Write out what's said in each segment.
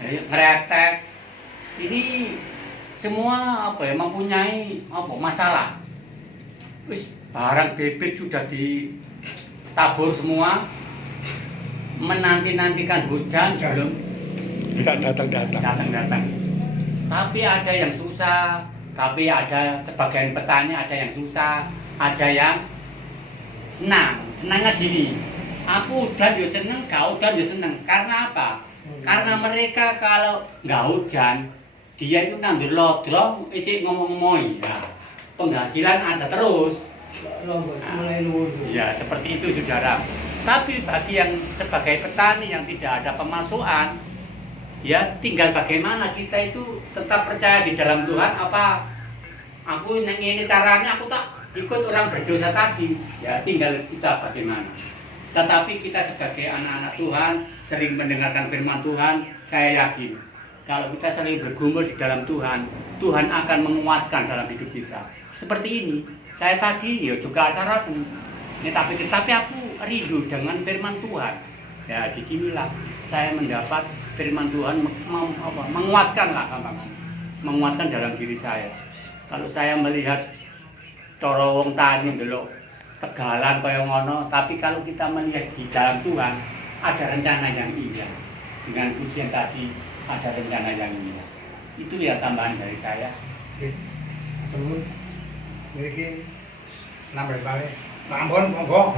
ngeretek. Ini semua mempunyai masalah. Wis barang bibit sudah ditabur semua, menanti-nantikan hujan belum datang. Tapi ada yang susah, tapi ada sebagian petani ada yang susah, ada yang senang. Senangnya gini, aku udah seneng, kau udah seneng. Karena apa? Karena mereka kalau nggak hujan, dia itu nandur lodrong, isi ngomong-ngomong, ya penghasilan ada terus. Ya seperti itu saudara. Tapi bagi yang sebagai petani yang tidak ada pemasukan, ya tinggal bagaimana kita itu tetap percaya di dalam Tuhan. Apa aku ini caranya, aku tak ikut orang berdosa tadi, ya tinggal kita bagaimana. Tetapi kita sebagai anak-anak Tuhan sering mendengarkan firman Tuhan, saya yakin kalau kita sering bergumul di dalam Tuhan, Tuhan akan menguatkan dalam hidup kita. Seperti ini, saya tadi ya juga acara seni. Tapi aku rindu dengan firman Tuhan. Ya disinilah saya mendapat firman Tuhan menguatkanlah, menguatkan dalam diri saya. Kalau saya melihat cara wong tani ndelok tegalan kaya ngono, tapi kalau kita melihat di dalam Tuhan ada rencana yang indah. Dengan pujian tadi ada rencana yang indah. Itu ya tambahan dari saya. Temen niki nambah balik. Ampun, monggo.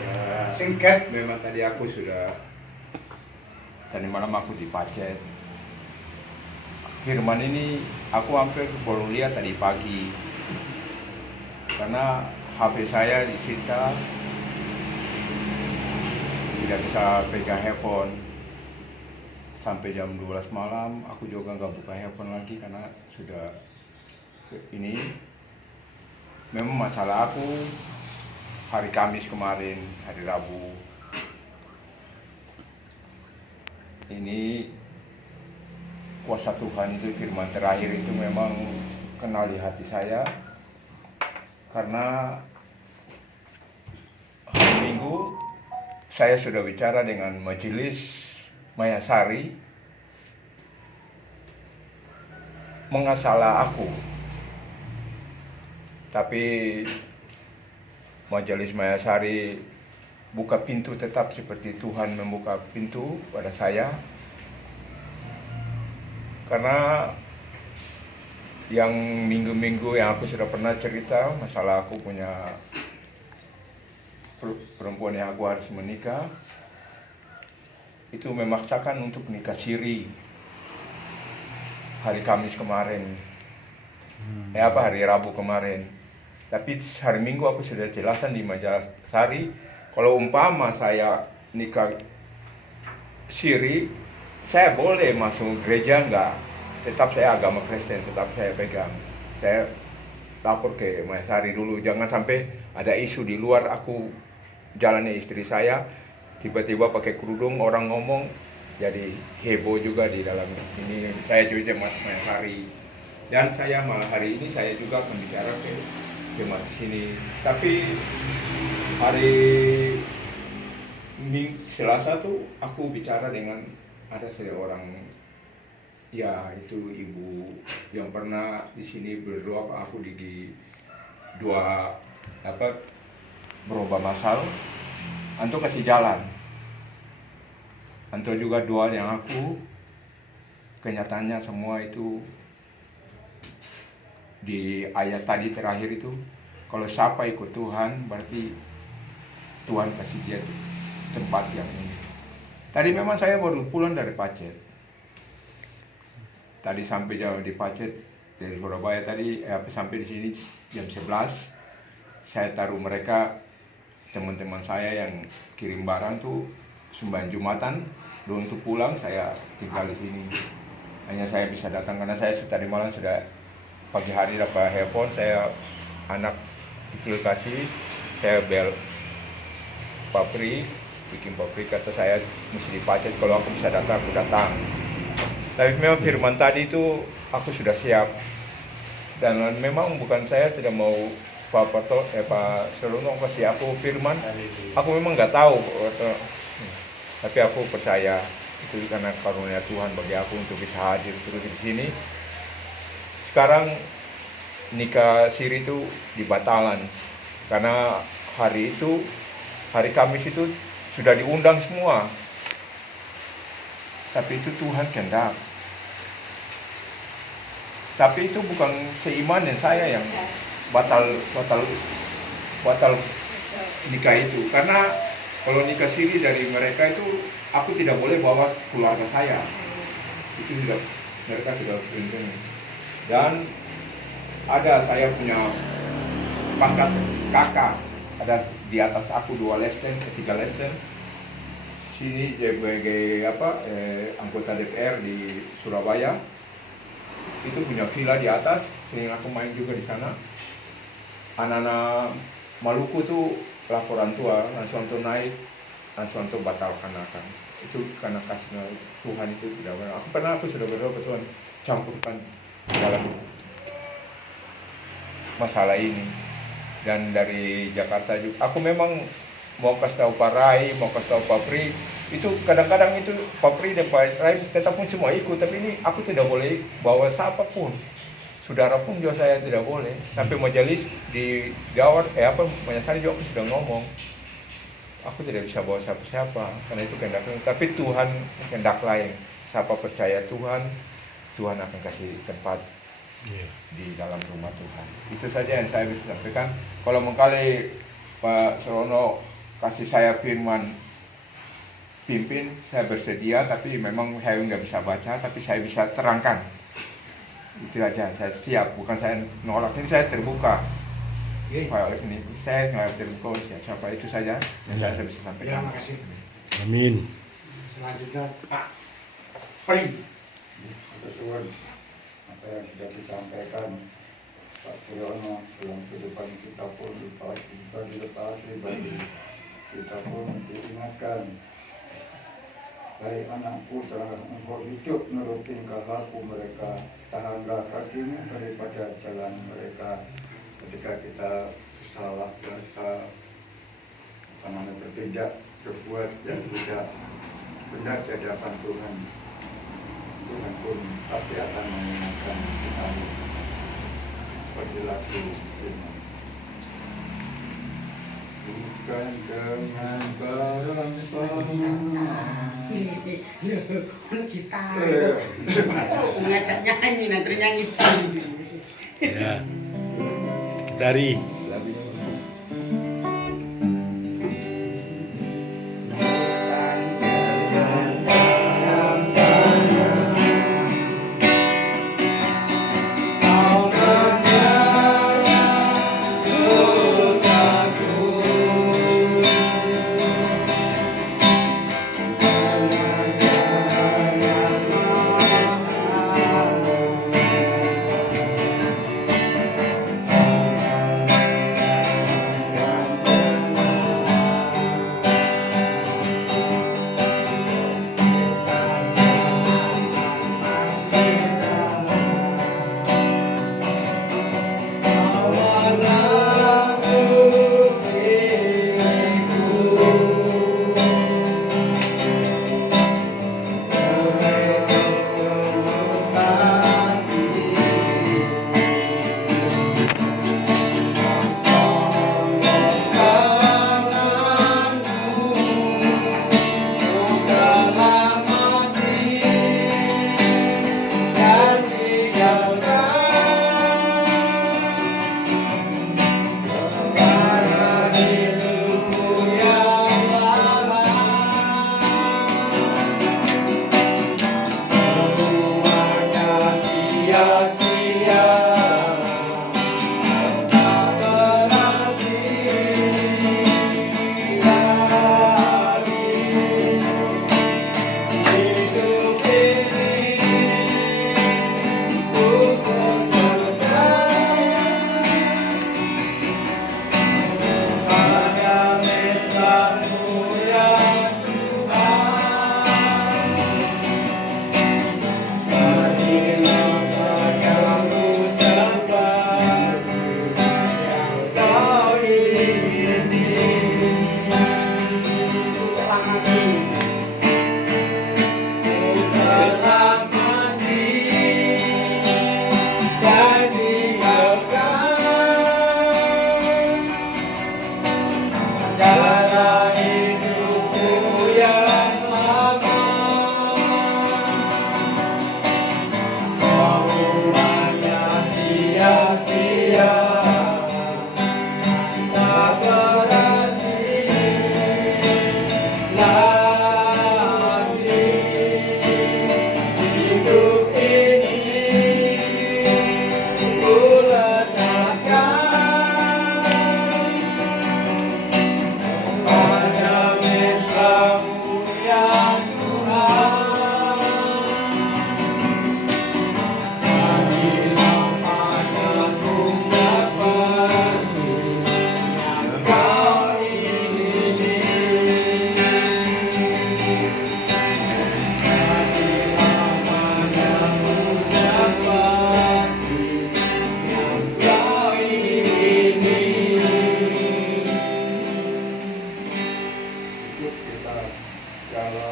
Ya, Singkat. memang tadi aku sudah tadi malam aku di Pacet. Firman ini aku hampir baru lihat tadi pagi. Karena HP saya disita, tidak bisa pegang handphone sampai jam 12 malam. Aku juga nggak buka handphone lagi karena sudah ini. Memang masalah aku hari Kamis kemarin, hari Rabu ini kuasa Tuhan itu, firman terakhir itu memang kenal di hati saya. Karena hari Minggu saya sudah bicara dengan majelis Mayasari mengasalah aku, tapi majelis Mayasari buka pintu tetap seperti Tuhan membuka pintu pada saya. Karena yang minggu-minggu yang aku sudah pernah cerita masalah aku punya perempuan yang aku harus menikah, itu memaksakan untuk nikah siri hari Kamis kemarin, hari Rabu kemarin. Tapi hari Minggu aku sudah jelasan di Mayasari, kalau umpama saya nikah siri, saya boleh masuk gereja enggak? Tetap saya agama Kristen, tetap saya pegang. Saya lapor ke Mayasari dulu, jangan sampai ada isu di luar aku jalannya istri saya, tiba-tiba pakai kerudung, orang ngomong, jadi heboh juga di dalam ini. Saya juga Mayasari, dan saya malah hari ini saya juga akan bicara ke jemaat di sini. Tapi hari Selasa tuh aku bicara dengan ada seorang, ya itu ibu yang pernah di sini berdoa ke aku di dua berubah masal. Anto kasih jalan. Anto juga doa yang aku, kenyataannya semua itu di ayat tadi terakhir itu, kalau siapa ikut Tuhan berarti Tuhan kasih dia tempat yang ini. Tadi memang saya baru pulang dari Pacet. Tadi sampai jauh di Pacet dari Surabaya tadi, sampai di sini jam 11. Saya taruh mereka, teman-teman saya yang kirim barang tuh sembahyang Jumatan. Untuk pulang saya tinggal di sini. Hanya saya bisa datang karena saya tadi malam sudah pagi hari dapat handphone, saya anak kecil kasih, saya bel papri, bikin papri, kata saya mesti di Pacet, kalau aku bisa datang aku datang. Tapi memang firman tadi itu aku sudah siap, dan memang bukan saya tidak mau Pak Selunong kasih aku firman, aku memang nggak tahu, tapi aku percaya Itu karena karunia Tuhan bagi aku untuk bisa hadir terus di sini. Sekarang nikah siri itu dibatalan karena hari Kamis itu sudah diundang semua. Tapi itu Tuhan kehendak. Tapi itu bukan seiman saya yang batal nikah itu. Karena kalau nikah siri dari mereka itu aku tidak boleh bawa keluarga saya. Itu sudah mereka sudah berlindung. Dan ada saya punya pangkat kakak, ada di atas aku 2 lesten, 3 lesten. Sini sebagai anggota DPR di Surabaya. Itu punya villa di atas, sering aku main juga di sana. Anak-anak Maluku tuh laporan tua, langsung tuh naik, langsung tuh batalkan akan. Itu karena kasih Tuhan itu tidak benar. Aku sudah berdoa ke Tuhan, campurkan dalam masalah ini. Dan dari Jakarta juga, aku memang mau kasih tahu Pak Rai, mau kasih tahu Pak Pri, itu kadang-kadang itu Pak Pri dan Pak Rai tetap pun semua ikut, tapi ini aku tidak boleh bawa siapapun, saudara pun juga saya tidak boleh. Sampai majelis di Gawar, Menyasari juga aku sudah ngomong, aku tidak bisa bawa siapa-siapa, karena itu kehendak Tuhan. Tapi Tuhan kehendak lain, siapa percaya Tuhan, Tuhan akan kasih tempat di dalam rumah Tuhan. Itu saja yang saya bisa sampaikan. Kalau mengkali Pak Serono kasih saya firman pimpin, saya bersedia, tapi memang saya nggak bisa baca, tapi saya bisa terangkan. Itu aja, saya siap, bukan saya nolak, ini saya terbuka. Kalau ini saya nggak terbuka, siapa itu saja yang saya bisa sampaikan. Terima kasih. Amin. Selanjutnya Pak Pri. Tuhan, apa yang sudah disampaikan Pak Suryono dalam kehidupan kita pun dilepasi, bagi kita pun diingatkan. Hai anakku, janganlah engkau hidup menurut tingkah laku mereka, tahanlah kakimu daripada jalan mereka. Ketika kita salah, kita bertindak, berbuat yang tidak benar di hadapan Tuhan, Tuhan pun pasti akan mengingatkan kita. Seperti lagu firman, bukan dengan barang kita ngajak nyanyi, nanti nyanyi. Ya. Dari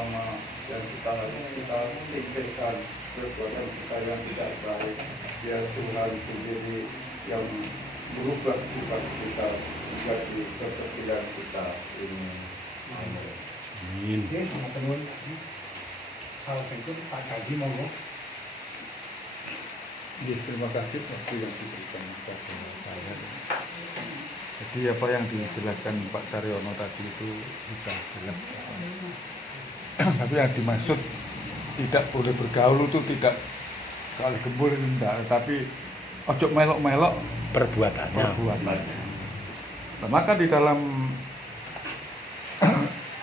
pertama yang kita harus kita singkirkan perbuatan kita yang tidak baik, biar Tuhan sendiri yang berubah sifat kita menjadi seperti yang kita ingin. Amin. Oke, teman nuwun. Salah satu Pak Janji monggo. Ya, terima kasih waktu yang diberikan kepada saya. Jadi apa yang dijelaskan Pak Saryono tadi itu sudah jelas. Tapi yang dimaksud tidak boleh bergaul itu tidak soal gembul tidak, tapi ojo melok-melok Perbuatannya. perbuatan. Nah, maka di dalam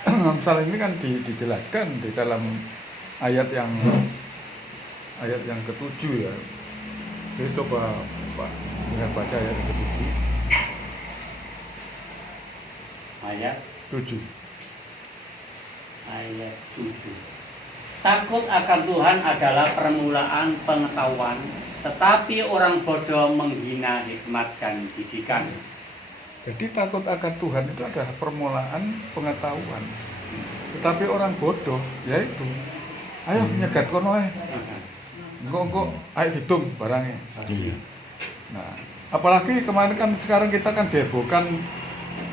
Amsal ini kan dijelaskan di dalam ayat yang ke-7 ya. Jadi coba Pak dengar baca ayat yang ke-7. Ayat 7. ayat 7. Takut akan Tuhan adalah permulaan pengetahuan, tetapi orang bodoh menghina hikmat dan didikan. Jadi takut akan Tuhan itu adalah permulaan pengetahuan. Tetapi orang bodoh yaitu ayo nyegat kono ae. Engko ayo ditung barangnya. Iya. Nah, apalagi kemarin kan sekarang kita kan dihebohkan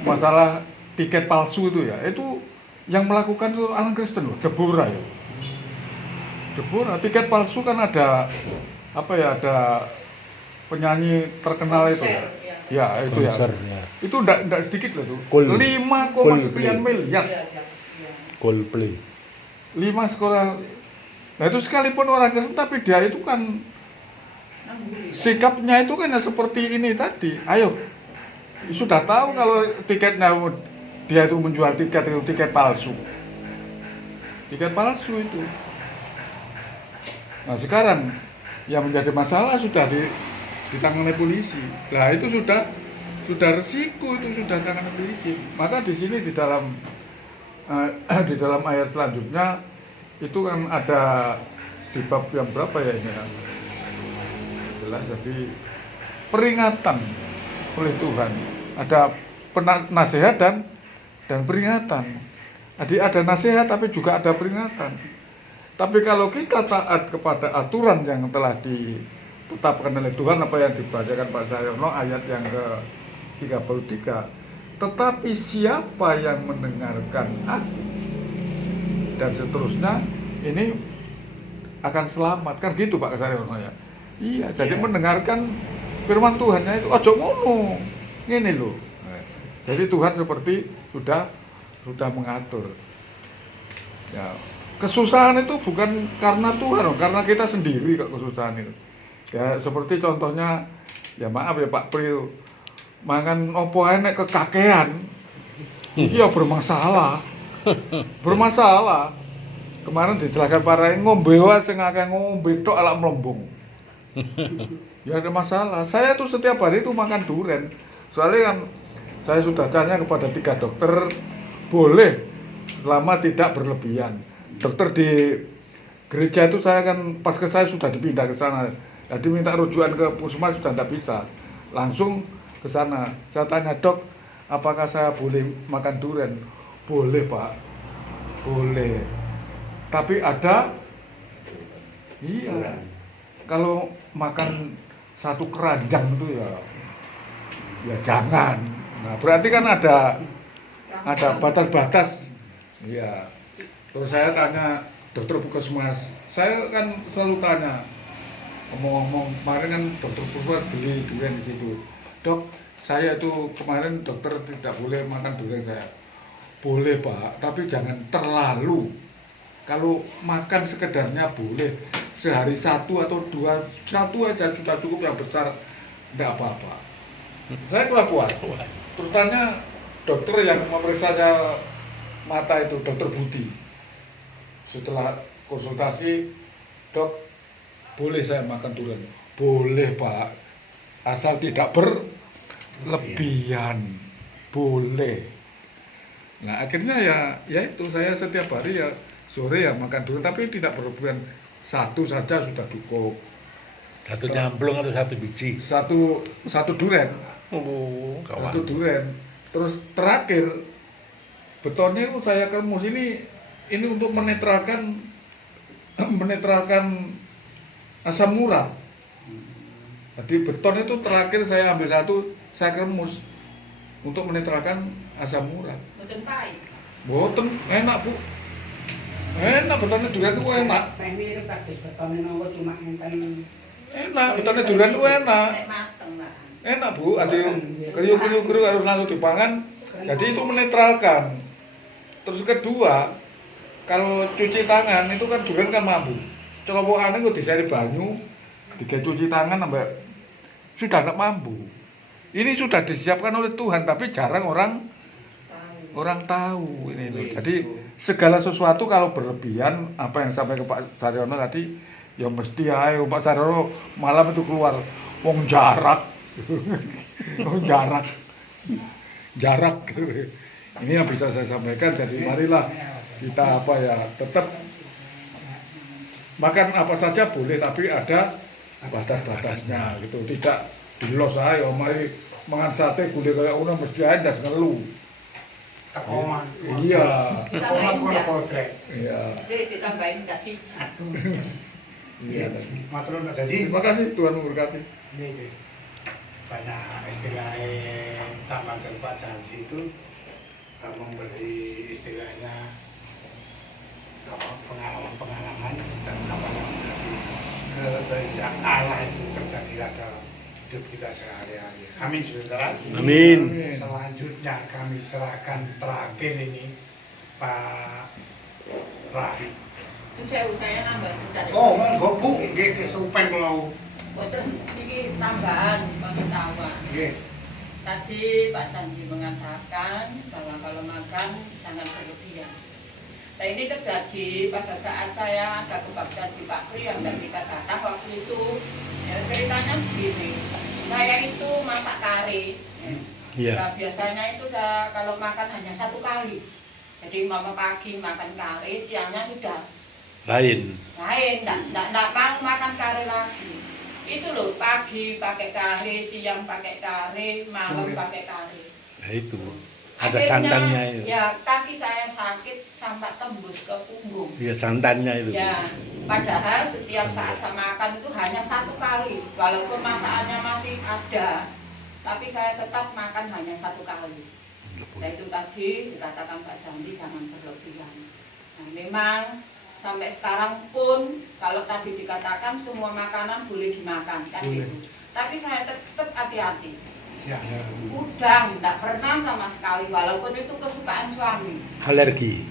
masalah tiket palsu itu ya. Itu yang melakukan itu orang Kristen loh, Deborah ya. Deborah, tiket palsu kan ada apa ya, ada penyanyi terkenal itu ya. Ya, itu ya. Konser, ya. Itu enggak sedikit loh itu. Coldplay. 5, sekian miliar. Coldplay. 5 sekolah. Nah, itu sekalipun orang Kristen tapi dia itu kan sikapnya itu kan ya seperti ini tadi. Ayo. Sudah tahu kalau tiketnya dia itu menjual tiket itu tiket palsu. Tiket palsu itu. Nah, sekarang yang menjadi masalah sudah ditangani polisi. Nah, itu sudah resiko, itu sudah ditangani polisi. Maka di sini di dalam ayat selanjutnya itu kan ada di bab yang berapa ya ini kan? Jelas, jadi peringatan oleh Tuhan. Ada nasihat dan peringatan. Jadi ada nasihat tapi juga ada peringatan. Tapi kalau kita taat kepada aturan yang telah ditetapkan oleh Tuhan, apa yang dibacakan Pak Saryono ayat yang ke-33, tetapi siapa yang mendengarkan aku dan seterusnya ini akan selamat, kan gitu Pak Saryono ya. Iya, jadi mendengarkan firman Tuhannya itu ojo ngono. Ini loh. Jadi Tuhan seperti sudah mengatur. Ya, kesusahan itu bukan karena Tuhan, karena kita sendiri kok kesusahan itu. Ya seperti contohnya, ya maaf ya Pak Pri, mangan opo ae nek kekakean. Iki ya bermasalah. Bermasalah. Kemarin dijelaskan para ngombe wae sing akeh ngombe tok alak mlembung. Ya ada masalah. Saya tuh setiap hari itu makan durian. Soalnya kan saya sudah tanya kepada 3 dokter, boleh selama tidak berlebihan. Dokter di gereja itu saya kan pas ke saya sudah dipindah ke sana. Jadi minta rujukan ke puskesmas sudah tidak bisa. Langsung ke sana. Saya tanya, "Dok, apakah saya boleh makan durian?" "Boleh, Pak." "Boleh." Tapi ada iya. Kalau makan satu keranjang itu ya jangan. Nah, berarti kan ada batas-batas. Iya. Terus saya tanya dokter puskesmas. Saya kan selalu tanya, ngomong-ngomong kemarin kan dokter puskesmas beli durian di situ. "Dok, saya tuh kemarin dokter tidak boleh makan durian." Saya, "Boleh Pak, tapi jangan terlalu. Kalau makan sekedarnya boleh, sehari 1 atau 2, 1 aja sudah cukup, yang besar tidak apa-apa." Saya kurang puas. Terus tanya dokter yang memeriksa saya mata itu, Dokter Budi. Setelah konsultasi, "Dok, boleh saya makan durian?" "Boleh Pak, asal tidak berlebihan." Boleh. Nah akhirnya ya itu saya setiap hari ya sore ya makan durian, tapi tidak berlebihan. 1 saja sudah cukup. 1 nyamplung atau 1 biji? Satu durian. Oh, kawan. 1 durian. Terus terakhir betonnya itu saya ke mus ini ini untuk menetralkan asam urat. Jadi beton itu terakhir saya ambil satu, saya kremus untuk menetralkan asam urat. Boten pahit. Boten enak Bu, enak betonnya durian itu enak. Mirip kabeh betone nopo cuma enten Enak betonnya durian itu enak. Nek mateng, Mbak. Enak Bu, ada kriuk harus langsung dipangan. Jadi itu menetralkan. Terus kedua, kalau cuci tangan itu kan durian kan mambu. Celowokane kok diseri banyu, cuci tangan sampai sudah tidak mampu. Ini sudah disiapkan oleh Tuhan, tapi jarang orang tahu ini loh. Jadi segala sesuatu kalau berlebihan, apa yang sampai ke Pak Saryono tadi, ya mesti ayo Pak Saryono malam itu keluar, wong jarak, wong jarak. Ini yang bisa saya sampaikan. Jadi marilah kita apa ya, tetap makan apa saja boleh, tapi ada batas-batasnya gitu. Tidak dilos ayo mari mangan sate gule kayak una mesti ada ngeluh. Tekoman. Iya. Tekoman kono potrek. Iya. Ditambahin kasih. Iya. Matur nuwun Pak Jaji. Terima kasih, Tuhan memberkati. Ini banyak istilahnya tambang dari Pak Jaji itu memberi istilahnya pengalaman dan apa namanya kehendak Allah itu terjadi dalam hidup kita sehari-hari. Amin saudara. Amin. Selanjutnya kami serahkan terakhir ini Pak Rafi. Itu saya nambah bentar. Oh, monggo Bu, nggih kesupen kula. Boten iki tambahan pengetahuan. Nggih. Tadi Pak Sandi mengatakan bahwa kalau makan jangan berlebihan. Nah ini terjadi pada saat saya ada kebaktian di Pak Pri yang tidak bisa datang waktu itu. Ya, ceritanya begini, saya itu masak kari. Iya. Nah, biasanya itu saya kalau makan hanya satu kali. Jadi mama pagi makan kari, siangnya sudah Lain. enggak mau makan kari lagi. Itu loh, pagi pakai kari, siang pakai kari, malam pakai kari. Nah itu. Ada Akhirnya, santannya itu. Ya, kaki saya sakit sampai tembus ke punggung. Iya, santannya itu. Ya, padahal setiap saat saya makan itu hanya satu kali. Walaupun masakannya masih ada, tapi saya tetap makan hanya satu kali. Nah itu tadi dikatakan Pak Jandi jangan berlebihan. Nah memang sampai sekarang pun kalau tadi dikatakan semua makanan boleh dimakan kan gitu. Tapi saya tetap hati-hati. Ya. Udang tidak pernah sama sekali walaupun itu kesukaan suami. Alergi.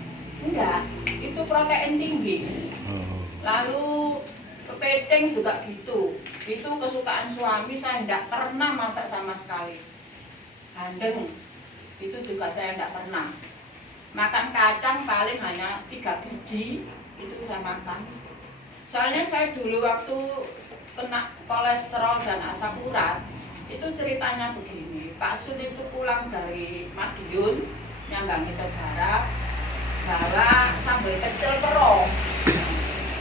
Enggak, itu protein tinggi. Oh. Lalu kepiting juga gitu. Itu kesukaan suami, saya tidak pernah masak sama sekali. Bandeng itu juga saya tidak pernah. Makan kacang paling hanya 3 biji itu saya makan. Soalnya saya dulu waktu kena kolesterol dan asam urat, itu ceritanya begini. Pak Sun itu pulang dari Madiun nyambangi saudara bawa sambal kecil perong.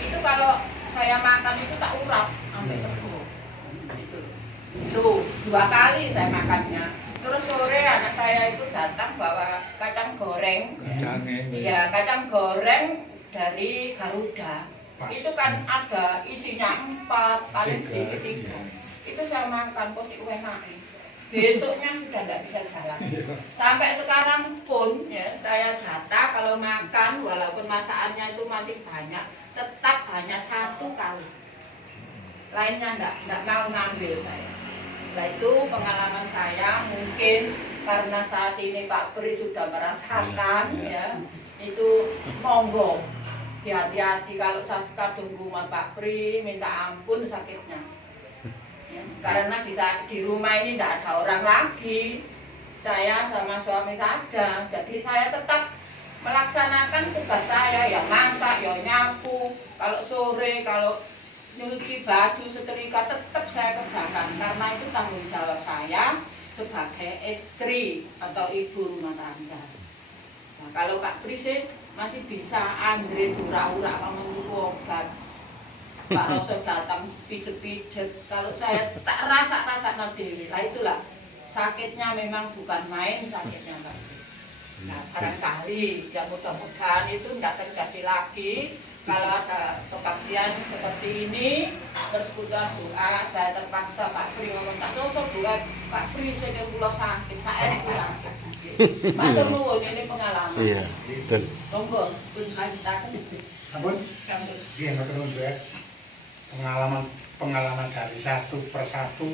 Itu kalau saya makan itu tak urap sampai sepuluh. Itu 2 kali saya makannya. Terus sore anak saya itu datang bawa kacang goreng. Iya, kacang goreng dari Garuda. Itu kan ada isinya 4, paling sedikit 3. Itu saya makan kok enak. Besoknya sudah nggak bisa jalan. Sampai sekarang pun ya saya jatah kalau makan walaupun masakannya itu masih banyak, tetap hanya 1 kali. Lainnya nggak mau ngambil saya. Nah itu pengalaman saya, mungkin karena saat ini Pak Pri sudah merasakan ya, itu monggo hati-hati kalau kadung rumah Pak Pri minta ampun sakitnya ya, karena di rumah ini tidak ada orang lagi, saya sama suami saja, jadi saya tetap melaksanakan tugas saya ya, masak ya, nyapu, kalau sore kalau nyuci baju, setrika tetap saya kerjakan karena itu tanggung jawab saya sebagai istri atau ibu rumah tangga. Nah, kalau Pak Pri sih masih bisa Andre urak-urak menunggu obat. Pak Roso datang pijet-pijet. Kalau saya tak rasa nanti. Nah itulah sakitnya memang bukan main sakitnya Pak. Nah, barangkali ya mudah-mudahan itu nggak terjadi lagi. Kalau ada kebaktian seperti ini, terus butuh doa, saya terpaksa Pak Pri ngomong tak cocok doa Pak Pri saya kula sakit, saya sakit. Matur nuwun ini pengalaman. Iya, betul. Monggo, pun lanjutaken. Ampun, Sampun. iya matur nuwun Bu, ya. Pengalaman dari satu persatu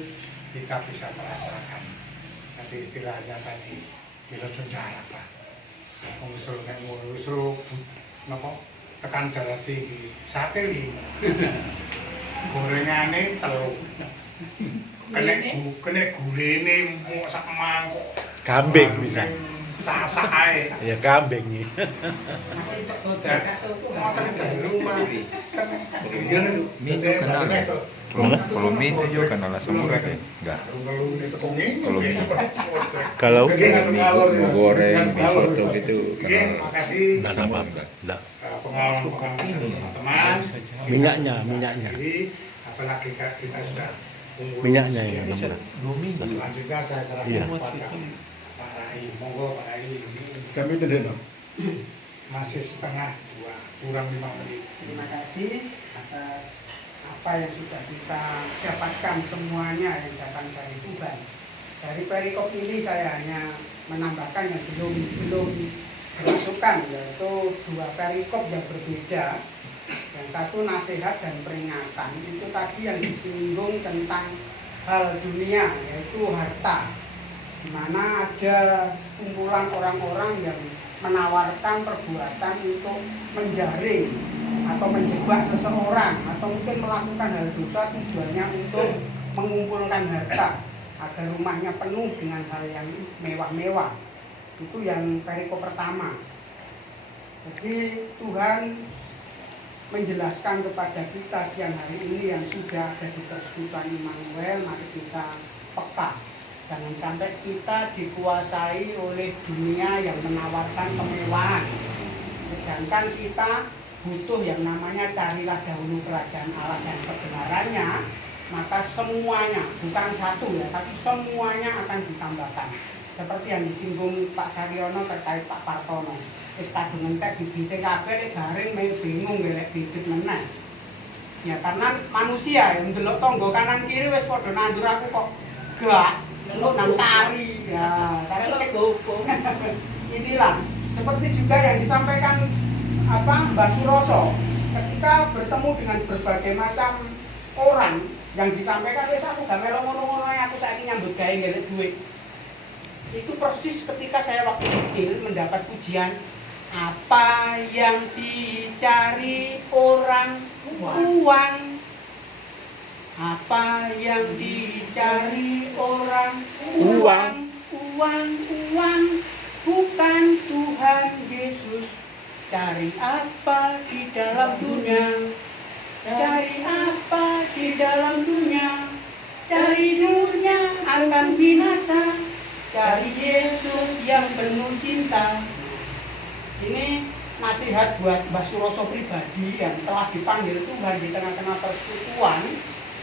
kita bisa merasakan. Nanti istilahnya tadi dilojong jarak Pak. Mengusul nek ngusul napa tekan darah tinggi, sate 5. Gorengane 3. Kene gulene mau sak mangkok. Kambing bisa. Sasak ae. Ya kambing nih. Dari rumah. Iya lho. Mie itu kenal ya? Kalau mie itu juga kenal asam urat ya? Enggak. Kalau mie. Kalau Mie goreng, mie soto gitu Iya, kenal makasih. enggak asam apa-apa. urat. Enggak. Pengalaman teman-teman. Minyaknya. Jadi apalagi kita sudah unggul Minyaknya ya, sekian. enam bulan. Selanjutnya saya serahkan Iya. kepada Pak Rai. Monggo Pak Rai. Kami tidak tahu. Masih setengah 2, kurang 5 menit. Terima kasih atas apa yang sudah kita dapatkan semuanya yang datang dari Tuhan. Dari perikop ini saya hanya menambahkan yang belum dimasukkan, yaitu 2 perikop yang berbeda. Yang satu nasihat dan peringatan, itu tadi yang disinggung tentang hal dunia, yaitu harta, di mana ada sekumpulan orang-orang yang menawarkan perbuatan untuk menjaring atau menjebak seseorang atau mungkin melakukan hal dosa tujuannya untuk mengumpulkan harta agar rumahnya penuh dengan hal yang mewah-mewah. Itu yang perikop pertama. Jadi Tuhan menjelaskan kepada kita siang hari ini yang sudah ada di persekutuan Immanuel, mari kita peka. Jangan sampai kita dikuasai oleh dunia yang menawarkan kemewahan. Sedangkan kita butuh yang namanya carilah dahulu kerajaan Allah dan kebenarannya, maka semuanya, bukan satu ya, tapi semuanya akan ditambahkan. Seperti yang disinggung Pak Saryono terkait Pak Partono. Wis kadung entek bibite kabeh bareng bingung golek bibit meneh. Ya karena manusia yang ndelok tangga kanan kiri wis padha nandur aku kok gak untuk nang tari ya, tapi inilah seperti juga yang disampaikan Mbak Suroso ketika bertemu dengan berbagai macam orang yang disampaikan wis aku gak melu ngono-ngono aku saiki nyambut gawe ngelek duit. Itu persis ketika saya waktu kecil mendapat pujian apa yang dicari orang uang. Apa yang dicari orang uang, bukan Tuhan Yesus. Cari apa di dalam dunia? Cari apa di dalam dunia? Cari dunia akan binasa. Cari Yesus yang penuh cinta. Ini nasihat buat Mbah Suroso pribadi yang telah dipanggil Tuhan di tengah-tengah persekutuan,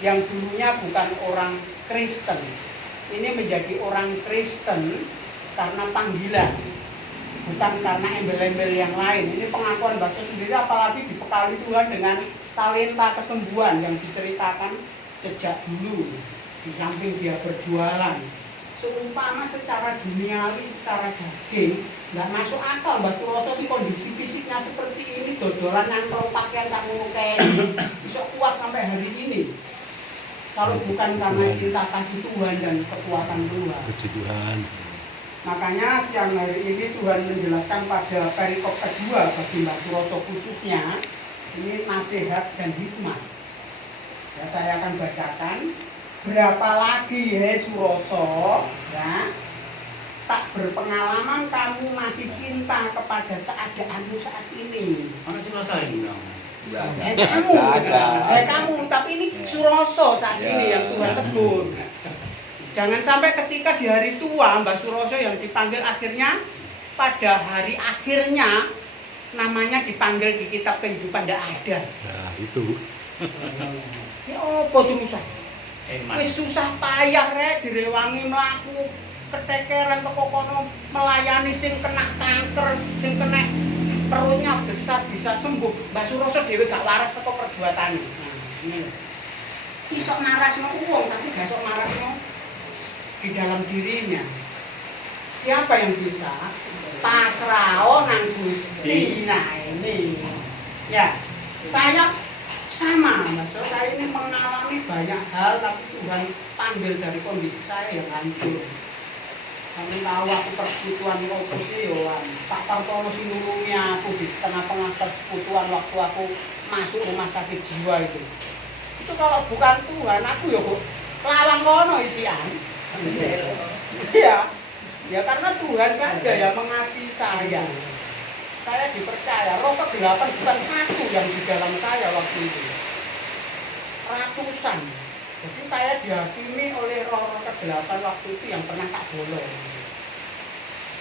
yang dulunya bukan orang Kristen, ini menjadi orang Kristen karena panggilan, bukan karena embel-embel yang lain. Ini pengakuan Mbak sendiri, apalagi dibekali Tuhan dengan talenta kesembuhan yang diceritakan sejak dulu. Di samping dia berjualan, seumpama secara duniawi, secara daging, nggak masuk akal Mbak Suroso sih kondisi fisiknya seperti ini, dodolan nyantrong pakaian sakmono kayak bisa kuat sampai hari ini. Kalau bukan karena cinta kasih Tuhan dan kekuatan Tuhan. Puji Tuhan. Makanya siang hari ini Tuhan menjelaskan pada perikop kedua bagi Mbak Suroso khususnya, ini nasihat dan hikmah. Ya, saya akan bacakan. Berapa lagi he Suroso, ya, tak berpengalaman kamu masih cinta kepada keadaanmu saat ini. Mana Suroso ini? Kamu, tapi ini Suroso saat ini yang Tuhan tegur. Jangan sampai ketika di hari tua Mbak Suroso yang dipanggil akhirnya pada hari akhirnya namanya dipanggil di kitab kehidupan tidak ada. Nah, itu. Ya apa terusan? Wis susah payah rek direwangi mlaku ketekeran kok kono melayani sing kena kanker, sing kena perutnya besar bisa sembuh. Mbak Suroso dhewe gak waras teko perbuatane. Nah, ini. Isok marasno wong tapi gak sok marasno di dalam dirinya. Siapa yang bisa? Pasrah nang Gusti. Nah, ini. Ya, saya sama, Mas. Saya ini mengalami banyak hal tapi Tuhan panggil dari kondisi saya yang hancur. Kamu tahu aku persekutuan kok sih, Pak Partono sih nulungi aku di tengah-tengah persekutuan waktu aku masuk rumah sakit jiwa itu. Itu kalau bukan Tuhan, aku ya kok lawang kono isian. Iya, ya karena Tuhan saja yang mengasihi saya. Saya dipercaya, roh kegelapan bukan satu yang di dalam saya waktu itu. Ratusan. Jadi saya dihakimi oleh roh-roh kegelapan waktu itu yang pernah tak bolong.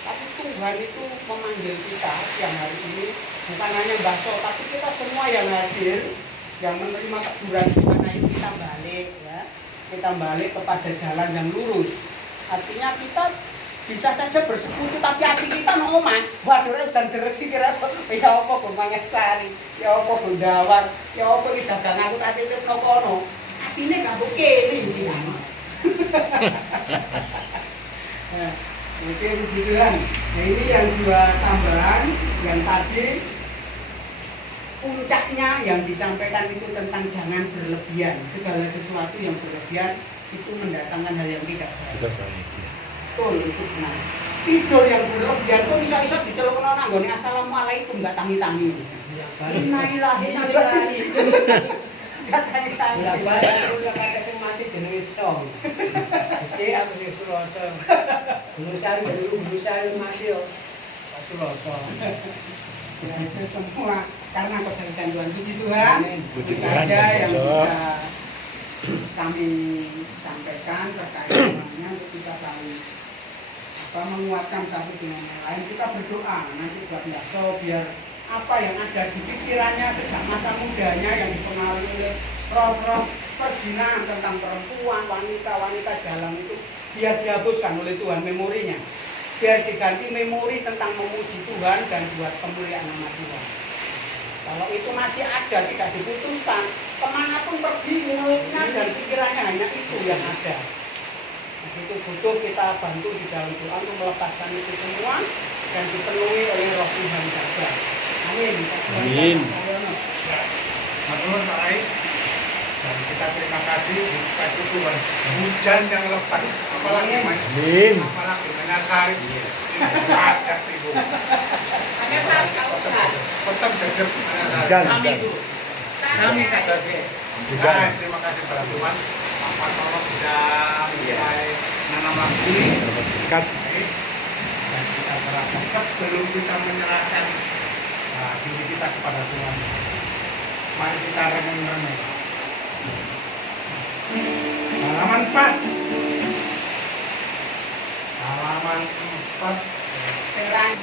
Tapi Tuhan itu memanggil kita siang hari ini, bukan hanya Mbak So, tapi kita semua yang hadir, yang menerima teguran Tuhan, ayo kita balik ya. Kita balik kepada jalan yang lurus. Artinya kita bisa saja bersekutu, tapi hati kita mau omah. Waduh, dan deresi kira ya apa Bang Sari, ya apa Bundawar, ya apa iki dagang aku tak titipno kono. Atine gak kene sih nama. Nah, oke begitu kan. Nah, ini yang dua tambahan yang tadi puncaknya yang disampaikan itu tentang jangan berlebihan. Segala sesuatu yang berlebihan itu mendatangkan hal yang tidak baik. Betul, itu benar. Tidur yang berlebihan kok bisa dicelukno nang nggone assalamualaikum gak tangi-tangi. Innalillahi. Gak tangi-tangi. Lah bae udah kata sing mati jenenge Song. Iki aku wis Suroso. Gunung Sari mati yo. Suroso. Ya, itu semua karena kebaikan Tuhan. Puji Tuhan. Puji Itu Tuhan. saja yang bisa kami sampaikan terkait dengannya untuk kita saling menguatkan satu dengan yang lain. Kita berdoa nanti buat Mbak So biar apa yang ada di pikirannya sejak masa mudanya yang dipengaruhi oleh roh-roh perjinahan tentang perempuan, wanita jalan itu biar dihapuskan oleh Tuhan memorinya. Biar diganti memori tentang memuji Tuhan dan buat kemuliaan nama Tuhan. Kalau itu masih ada, tidak diputuskan, kemanapun pergi mulutnya dan pikirannya hanya itu yang ada. Nah, itu butuh kita bantu di dalam doa untuk melepaskan itu semua dan dipenuhi oleh roh Tuhan saja. Amin. Amin. Matur Pak Rai. Dan kita terima kasih Tuhan. Hujan yang lebat, apalagi Amin. apalagi Menyasari. Ada Ibu. Hanya sari kalau enggak. Tetap dedep Menyasari. Hujan. Kami kata sih. Nah, terima kasih pada Tuhan. Pak Partono bisa mulai nanam lagi. Kat. Baik. Dan kita serahkan sebelum kita menyerahkan diri kita kepada Tuhan. Mari kita renung-renung. Halaman 4. Halaman 4. Serang.